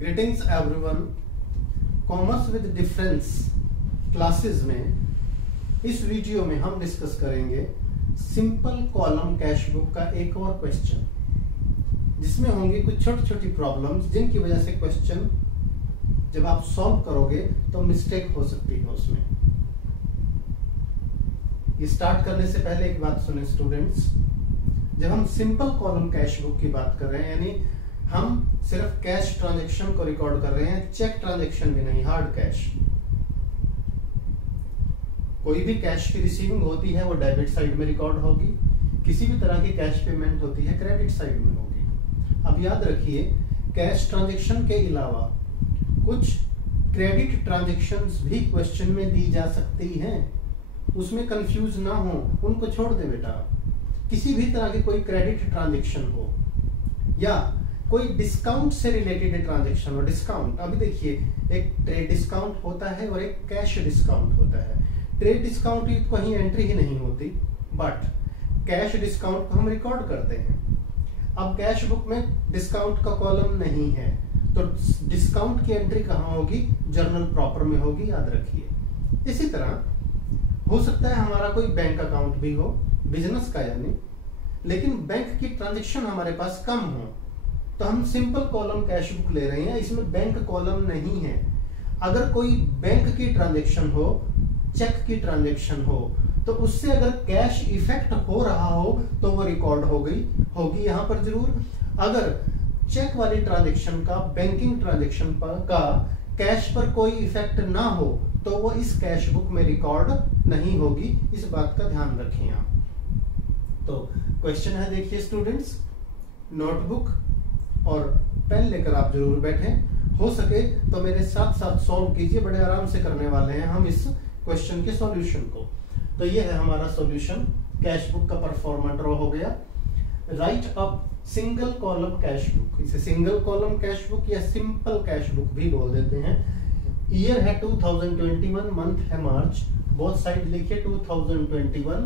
Greetings everyone. Commerce with difference classes में इस video में हम डिस्कस करेंगे सिंपल कॉलम कैश बुक का एक और क्वेश्चन, जिसमें होंगी कुछ छोटी छोटी प्रॉब्लम्स जिनकी वजह से क्वेश्चन जब आप सॉल्व करोगे तो मिस्टेक हो सकती है उसमें। ये स्टार्ट करने से पहले एक बात सुने स्टूडेंट्स, जब हम सिंपल कॉलम कैश बुक की बात कर रहे हैं यानी हम सिर्फ कैश ट्रांजैक्शन को रिकॉर्ड कर रहे हैं, चेक ट्रांजैक्शन भी नहीं, हार्ड कैश। कोई भी कैश की रिसीविंग होती है वो डेबिट साइड में रिकॉर्ड होगी, किसी भी तरह की कैश पेमेंट होती है क्रेडिट साइड में होगी। अब याद रखिए, कैश ट्रांजैक्शन के अलावा कुछ क्रेडिट ट्रांजैक्शंस भी क्वेश्चन में दी जा सकती हैं, उसमें कंफ्यूज ना हो, उनको छोड़ दे बेटा। किसी भी तरह की कोई क्रेडिट ट्रांजैक्शन हो या कोई डिस्काउंट से रिलेटेड ट्रांजैक्शन हो। डिस्काउंट, अभी देखिए, एक ट्रेड डिस्काउंट होता है और एक कैश डिस्काउंट होता है। ट्रेड डिस्काउंट की कहीं एंट्री ही नहीं होती, बट कैश डिस्काउंट को हम रिकॉर्ड करते हैं। अब कैश बुक में डिस्काउंट का कॉलम नहीं है तो डिस्काउंट की एंट्री कहाँ होगी? जर्नल प्रॉपर में होगी, याद रखिए। इसी तरह हो सकता है हमारा कोई बैंक अकाउंट भी हो, बिजनेस का यानी, लेकिन बैंक की ट्रांजैक्शन हमारे पास कम हो, तो हम सिंपल कॉलम कैश बुक ले रहे हैं, इसमें बैंक कॉलम नहीं है। अगर कोई बैंक की ट्रांजैक्शन हो, चेक की ट्रांजैक्शन हो, तो उससे अगर कैश इफेक्ट हो रहा हो तो वो रिकॉर्ड होगी यहाँ पर जरूर। अगर चेक वाली ट्रांजैक्शन का, बैंकिंग ट्रांजैक्शन का कैश पर कोई इफेक्ट ना हो तो वो इस कैश बुक में रिकॉर्ड नहीं होगी, इस बात का ध्यान रखें आप। तो क्वेश्चन है, देखिए स्टूडेंट्स, नोटबुक और पेन लेकर आप जरूर बैठें। हो सके तो मेरे साथ साथ सॉल्व कीजिए, बड़े आराम से करने वाले हैं हम इस क्वेश्चन के सॉल्यूशन को। तो ये है हमारा सॉल्यूशन, कैश बुक का परफॉर्मा ड्रॉ हो गया। Right up single column cash book, इसे सिंगल कॉलम कैश बुक या सिंपल कैश बुक भी बोल देते हैं। ईयर है 2021, मंथ है मार्च, बोथ साइड लिखिए 2021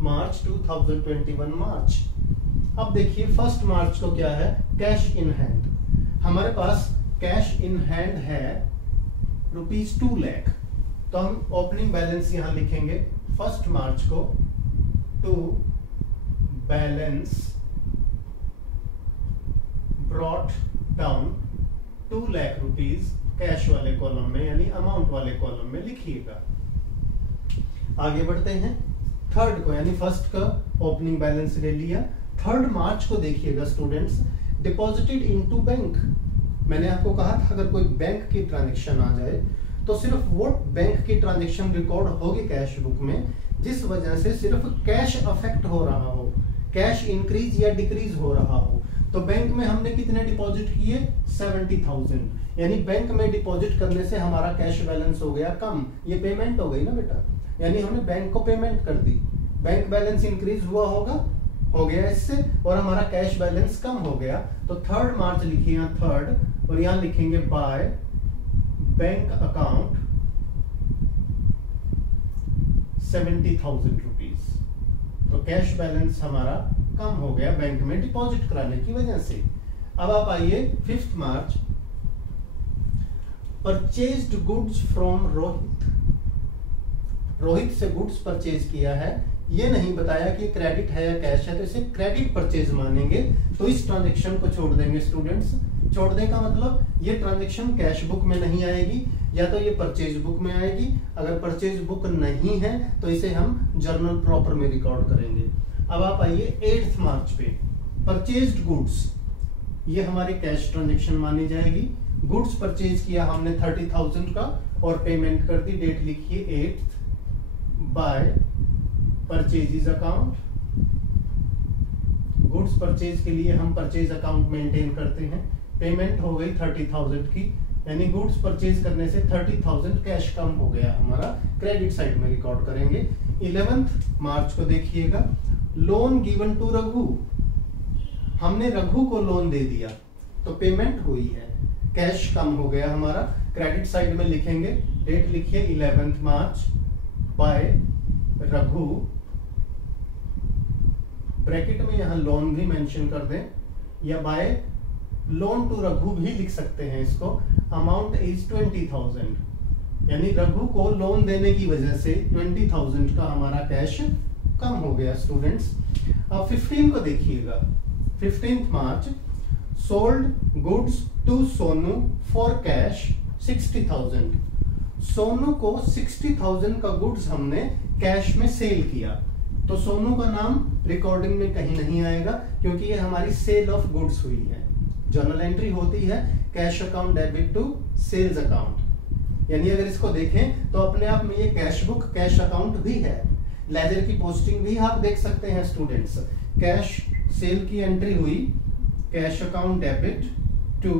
मार्च, 2021 मार्च। अब देखिए फर्स्ट मार्च को क्या है? Cash in hand. हमारे पास कैश इन हैंड है ₹2 लाख, तो हम ओपनिंग बैलेंस यहां लिखेंगे फर्स्ट मार्च को, to balance brought down 2 lakh rupees cash वाले कॉलम में यानी अमाउंट वाले कॉलम में लिखिएगा। आगे बढ़ते हैं, थर्ड को यानी फर्स्ट का ओपनिंग बैलेंस ले लिया। थर्ड मार्च को देखिएगा स्टूडेंट्स, डिपॉजिटेड इनटू बैंक। मैंने आपको कहा था अगर कोई बैंक की ट्रांजैक्शन आ जाए तो सिर्फ वो बैंक की ट्रांजैक्शन रिकॉर्ड होगी कैश बुक में जिस वजह से सिर्फ कैश अफेक्ट हो रहा हो, कैश इंक्रीज या डिक्रीज हो रहा हो। तो बैंक में हमने कितने डिपॉजिट किए? 70,000, यानी बैंक में डिपॉजिट करने से हमारा कैश बैलेंस हो गया कम। ये पेमेंट हो गई ना बेटा, यानी हमने बैंक को पेमेंट कर दी, बैंक बैलेंस इंक्रीज हुआ हो गया इससे, और हमारा कैश बैलेंस कम हो गया। तो थर्ड मार्च लिखिए यहाँ थर्ड, और यहाँ लिखेंगे बाय बैंक अकाउंट 70,000 रुपीज। तो कैश बैलेंस हमारा कम हो गया बैंक में डिपॉजिट कराने की वजह से। अब आप आइए 5th March, purchased goods from Rohit. Rohit से गुड्स परचेज किया है, ये नहीं बताया कि क्रेडिट है या कैश है, तो इसे क्रेडिट परचेज मानेंगे। तो इस ट्रांजैक्शन को छोड़ देंगे स्टूडेंट्स। छोड़ने का मतलब ये ट्रांजैक्शन कैश बुक में नहीं आएगी, या तो ये परचेज बुक में आएगी। अगर परचेज बुक नहीं है तो इसे हम जर्नल प्रॉपर में रिकॉर्ड करेंगे। अब आप आइए 8th मार्च पे, परचेज्ड गुड्स, ये हमारी कैश ट्रांजैक्शन मानी जाएगी। गुड्स परचेज किया हमने 30,000 का और पेमेंट कर दी, डेट लिखिए 8th, by purchases account. Goods purchase के लिए हम परचेज अकाउंट मेंटेन करते हैं। पेमेंट हो गई 30,000 की, यानी गुड्स परचेज करने से 30,000 कैश कम हो गया हमारा, क्रेडिट साइड में रिकॉर्ड करेंगे। 11th मार्च को देखिएगा, लोन गिवन टू रघु, हमने रघु को लोन दे दिया तो पेमेंट हुई है, कैश कम हो गया हमारा, क्रेडिट साइड में लिखेंगे। डेट लिखिए 11th मार्च, बाय रघु, ब्रैकेट में यहां लोन भी मेंशन कर दें, या बाय लोन टू रघु भी लिख सकते हैं इसको। अमाउंट इज 20,000, यानी रघु को लोन देने की वजह से 20,000 का हमारा कैश कम हो गया स्टूडेंट्स। अब 15 को देखिएगा, 15 March sold goods to Sonu for cash 60,000। Sonu को 60,000 का गुड्स हमने कैश में सेल किया, तो सोनू का नाम रिकॉर्डिंग में कहीं नहीं आएगा क्योंकि ये हमारी सेल ऑफ गुड्स हुई है। जर्नल एंट्री होती है cash account debit to sales account, यानी अगर इसको देखें तो अपने आप में ये कैश बुक कैश अकाउंट भी है। लेजर की पोस्टिंग भी आप देख सकते हैं स्टूडेंट्स। कैश सेल की एंट्री हुई cash account debit to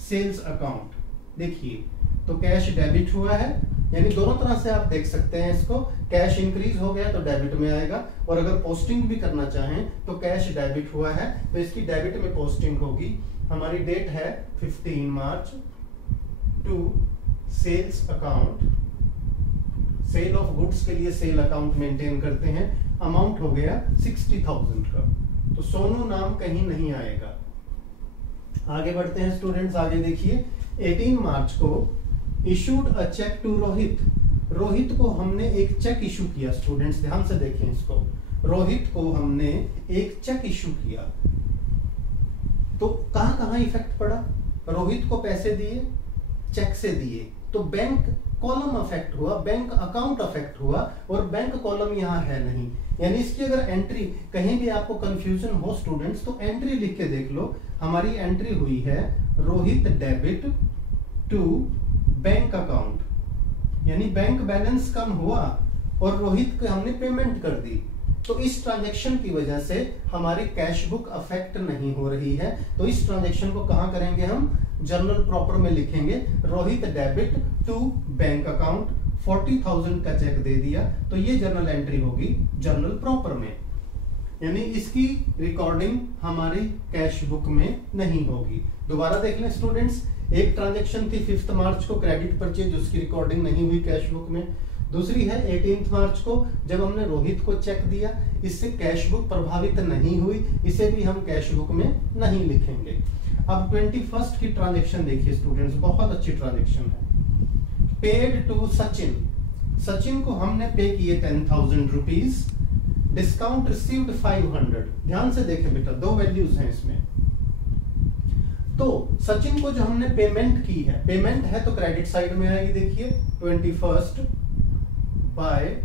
sales account, देखिए तो कैश डेबिट हुआ है, यानी दोनों तरह से आप देख सकते हैं इसको। कैश इंक्रीज हो गया तो डेबिट में आएगा, और अगर पोस्टिंग भी करना चाहें तो कैश डेबिट हुआ है तो इसकी डेबिट में पोस्टिंग होगी। हमारी डेट है 15 March to sales account, sale of goods के लिए सेल अकाउंट मेंटेन करते हैं। अमाउंट हो गया 60,000 का, तो सोनू नाम कहीं नहीं आएगा। आगे बढ़ते हैं स्टूडेंट्स, आगे देखिए 18 मार्च को issued a cheque to Rohit. Rohit को हमने एक चेक इशू किया स्टूडेंट्स, ध्यान से देखें इसको। रोहित को हमने एक चेक इशू किया, तो कहां कहां इफेक्ट पड़ा? रोहित को पैसे दिए, चेक से दिए, तो बैंक कॉलम अफेक्ट हुआ, बैंक अकाउंट अफेक्ट हुआ, और बैंक कॉलम यहां है नहीं। यानी इसकी अगर एंट्री कहीं भी आपको कंफ्यूजन हो स्टूडेंट्स तो एंट्री लिख के देख लो। हमारी एंट्री हुई है Rohit debit to bank account, यानी बैंक बैलेंस कम हुआ और रोहित को हमने पेमेंट कर दी, तो इस ट्रांजैक्शन की वजह से हमारी कैश बुक अफेक्ट नहीं हो रही है। तो इस ट्रांजैक्शन को कहां करेंगे हम? जर्नल प्रॉपर में लिखेंगे Rohit debit to bank account, 40,000 का चेक दे दिया, तो ये जर्नल एंट्री होगी जर्नल प्रॉपर में, यानी इसकी रिकॉर्डिंग हमारी कैश बुक में नहीं होगी। दोबारा देख लें स्टूडेंट्स, एक ट्रांजैक्शन थी 5 मार्च को क्रेडिट परचेज, उसकी रिकॉर्डिंग नहीं हुई कैश बुक में। दूसरी है 18 मार्च को जब हमने रोहित को चेक दिया, इससे कैश बुक प्रभावित नहीं हुई, इसे भी हम कैश बुक में नहीं लिखेंगे। अब 21 की ट्रांजैक्शन देखिए स्टूडेंट्स, बहुत अच्छी ट्रांजैक्शन है। पेड टू सचिन, सचिन को हमने पे किए 10,000 रुपीज, डिस्काउंट रिसीव्ड 500। ध्यान से देखें बेटा, दो वैल्यूज हैं इसमें। तो सचिन को जो हमने पेमेंट की है, पेमेंट है तो क्रेडिट साइड में आएगी, देखिए 21 बाय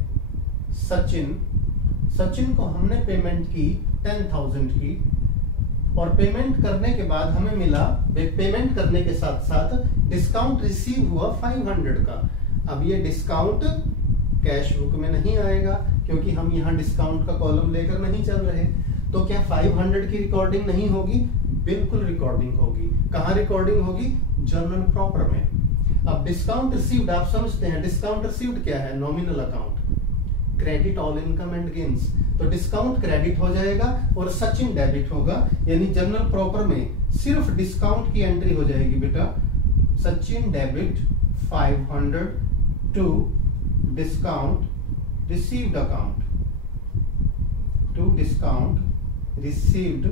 सचिन। सचिन को हमने पेमेंट की 10,000 की, और पेमेंट करने के बाद हमें मिला, पेमेंट करने के साथ साथ डिस्काउंट रिसीव हुआ 500 का। अब ये डिस्काउंट कैश बुक में नहीं आएगा क्योंकि हम यहाँ डिस्काउंट का कॉलम लेकर नहीं चल रहे। तो क्या 500 की रिकॉर्डिंग नहीं होगी? बिल्कुल रिकॉर्डिंग होगी। कहाँ रिकॉर्डिंग होगी? जर्नल प्रॉपर में। अब डिस्काउंट रिसीव्ड आप समझते हैं, डिस्काउंट रिसीव्ड क्या है? Nominal account, credit all income and gains, तो डिस्काउंट क्रेडिट हो जाएगा और सचिन डेबिट होगा, यानी जर्नल प्रॉपर में सिर्फ डिस्काउंट की एंट्री हो जाएगी बेटा, Sachin debit 500 to discount received account, to discount received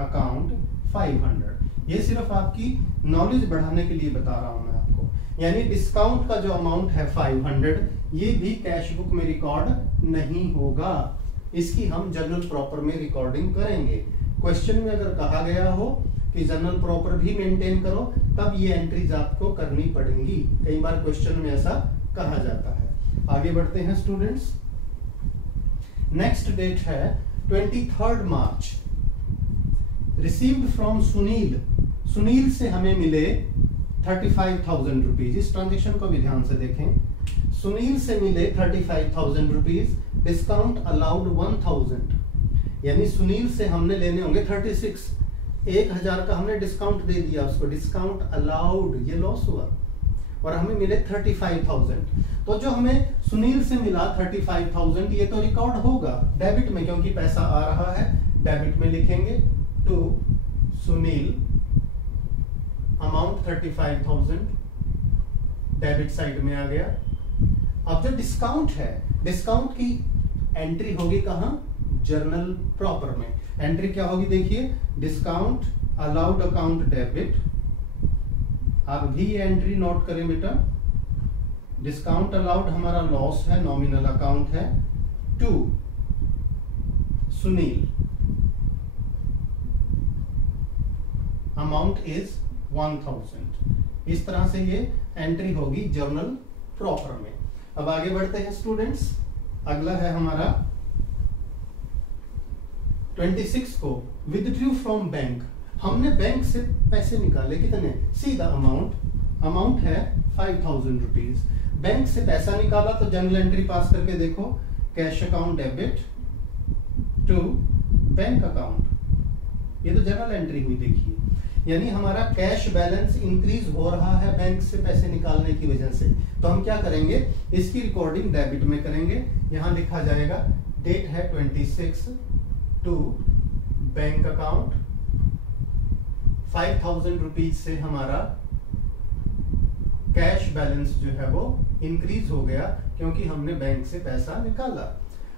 account 500। ये सिर्फ आपकी नॉलेज बढ़ाने के लिए बता रहा हूं मैं आपको, यानी डिस्काउंट का जो अमाउंट है 500 ये भी कैश बुक में रिकॉर्ड नहीं होगा, इसकी हम जर्नल प्रॉपर में रिकॉर्डिंग करेंगे। क्वेश्चन में अगर कहा गया हो कि जर्नल प्रॉपर भी मेंटेन करो तब ये एंट्रीज आपको करनी पड़ेंगी, कई बार क्वेश्चन में ऐसा कहा जाता है। आगे बढ़ते हैं स्टूडेंट्स, नेक्स्ट डेट है 23 मार्च, रिसीव्ड फ्रॉम सुनील। सुनील से हमें मिले 35,000 रुपीज, इस ट्रांजेक्शन को भी ध्यान से देखें। सुनील से मिले 35,000 रुपीज, डिस्काउंट अलाउड 1,000, यानी सुनील से हमने लेने होंगे 36, 1,000 का हमने डिस्काउंट दे दिया उसको, डिस्काउंट अलाउड, ये लॉस हुआ, और हमें मिले 35,000। तो जो हमें सुनील से मिला 35,000 ये तो रिकॉर्ड होगा डेबिट में क्योंकि पैसा आ रहा है, डेबिट में लिखेंगे to Sunil amount 35,000, debit side में आ गया। अब जो डिस्काउंट है, डिस्काउंट की एंट्री होगी कहां? जर्नल प्रॉपर में। एंट्री क्या होगी देखिए, डिस्काउंट अलाउड अकाउंट डेबिट, आप भी ये एंट्री नोट करें बेटा। डिस्काउंट अलाउड हमारा लॉस है, नॉमिनल अकाउंट है, टू सुनील, अमाउंट इज 1000। इस तरह से ये एंट्री होगी जर्नल प्रॉपर में। अब आगे बढ़ते हैं स्टूडेंट्स, अगला है हमारा 26 को विथड्रू फ्रॉम बैंक। हमने बैंक से पैसे निकाले, कितने? सीधा अमाउंट है 5000 रुपीज। बैंक से पैसा निकाला तो जनरल एंट्री पास करके देखो, cash account debit to bank account. ये तो जनरल एंट्री हुई, देखिए, यानी हमारा कैश बैलेंस इंक्रीज हो रहा है बैंक से पैसे निकालने की वजह से। तो हम क्या करेंगे, इसकी रिकॉर्डिंग डेबिट में करेंगे। यहां लिखा जाएगा, डेट है 26 टू बैंक अकाउंट, 5000 रुपीज से हमारा कैश बैलेंस जो है वो इंक्रीज हो गया क्योंकि हमने बैंक से पैसा निकाला।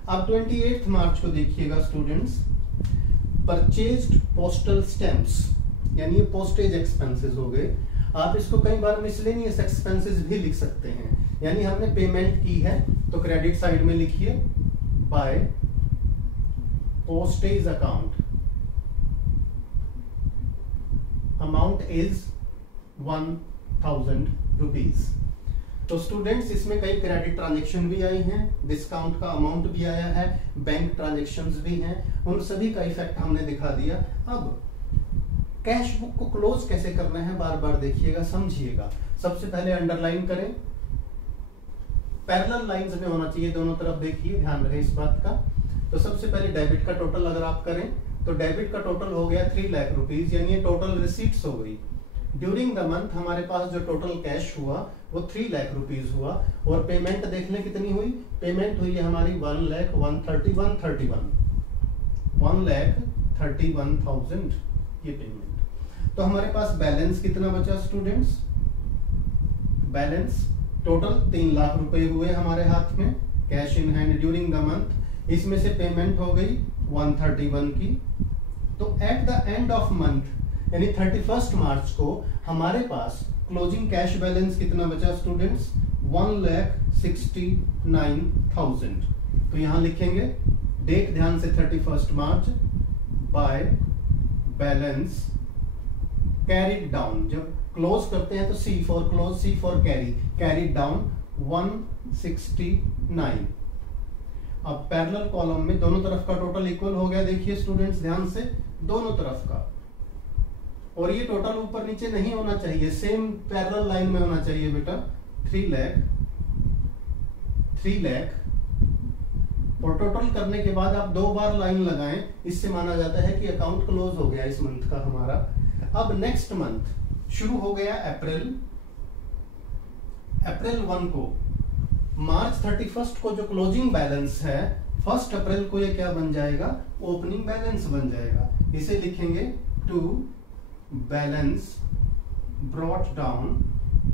अब 28 मार्च को देखिएगा स्टूडेंट्स, परचेज्ड पोस्टल स्टैंप्स, यानी ये पोस्टेज एक्सपेंसेस हो गए। आप इसको कई बार मिसलेनियस एक्सपेंसेस भी लिख सकते हैं, यानी हमने पेमेंट की है तो क्रेडिट साइड में लिखिए by postage account, amount is 1000 rupees. तो स्टूडेंट्स इसमें कई क्रेडिट ट्रांजेक्शन भी आई हैं, डिस्काउंट का अमाउंट भी आया है, बैंक ट्रांजेक्शंस भी हैं, उन सभी का इफेक्ट हमने दिखा दिया। अब कैश बुक को क्लोज कैसे करना है, बार बार देखिएगा, समझिएगा। सबसे पहले अंडरलाइन करें, पैरेलल लाइंस में होना चाहिए, दोनों तरफ देखिए, ध्यान रहे इस बात का। तो सबसे पहले डेबिट का टोटल अगर आप करें तो डेबिट का टोटल हो गया 3 लाख रुपीज, यानी टोटल रिसीट्स हो गई। ड्यूरिंग द मंथ हमारे पास जो टोटल कैश हुआ वो 3 लाख रुपीज हुआ, और पेमेंट देख लें कितनी हुई, पेमेंट हुई है हमारी 1,31,000 ये पेमेंट। तो हमारे पास बैलेंस कितना बचा स्टूडेंट्स, बैलेंस टोटल 3 लाख रुपए हुए हमारे हाथ में cash in hand during the month, इसमें से पेमेंट हो गई 131 की। तो at the end of month यानी 31 मार्च को हमारे पास क्लोजिंग कैश बैलेंस कितना बचा स्टूडेंट्स, 1,69,000। तो यहां लिखेंगे डेट, ध्यान से 31 मार्च, बाय बैलेंस कैरीड डाउन। जब क्लोज करते हैं तो C for close, C for carry, carried down 169। अब पैरेलल कॉलम में दोनों तरफ का टोटल इक्वल हो गया, देखिए स्टूडेंट्स ध्यान से, दोनों तरफ का। और ये टोटल ऊपर नीचे नहीं होना चाहिए, सेम पैरेलल लाइन में होना चाहिए बेटा। 3 लाख और टोटल करने के बाद आप 2 बार लाइन लगाएं, इससे माना जाता है कि अकाउंट क्लोज हो गया इस मंथ का हमारा। अब नेक्स्ट मंथ शुरू हो गया अप्रैल 1 को, मार्च 31 को जो क्लोजिंग बैलेंस है 1 अप्रैल को ये क्या बन जाएगा, ओपनिंग बैलेंस बन जाएगा। इसे लिखेंगे टू बैलेंस ब्रॉट डाउन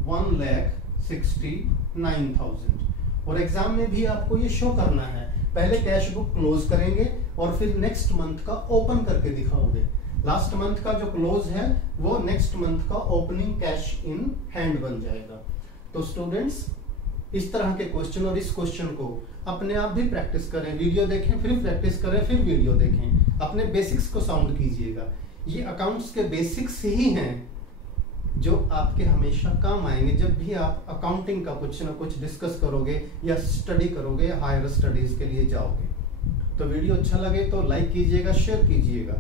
1,69,000। और एग्जाम में भी आपको ये शो करना है, पहले कैश बुक क्लोज करेंगे और फिर नेक्स्ट मंथ का ओपन करके दिखाओगे। लास्ट मंथ का जो क्लोज है वो नेक्स्ट मंथ का ओपनिंग कैश इन हैंड बन जाएगा। तो स्टूडेंट्स इस तरह के क्वेश्चन और इस क्वेश्चन को अपने आप भी प्रैक्टिस करें, वीडियो देखें फिर प्रैक्टिस करें फिर वीडियो देखें, अपने बेसिक्स को साउंड कीजिएगा। ये अकाउंट्स के बेसिक्स ही हैं जो आपके हमेशा काम आएंगे जब भी आप अकाउंटिंग का कुछ ना कुछ डिस्कस करोगे या स्टडी करोगे या हायर स्टडीज के लिए जाओगे। तो वीडियो अच्छा लगे तो लाइक कीजिएगा, शेयर कीजिएगा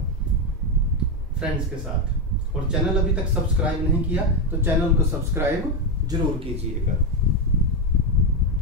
फ्रेंड्स के साथ, और चैनल अभी तक सब्सक्राइब नहीं किया तो चैनल को सब्सक्राइब जरूर कीजिएगा।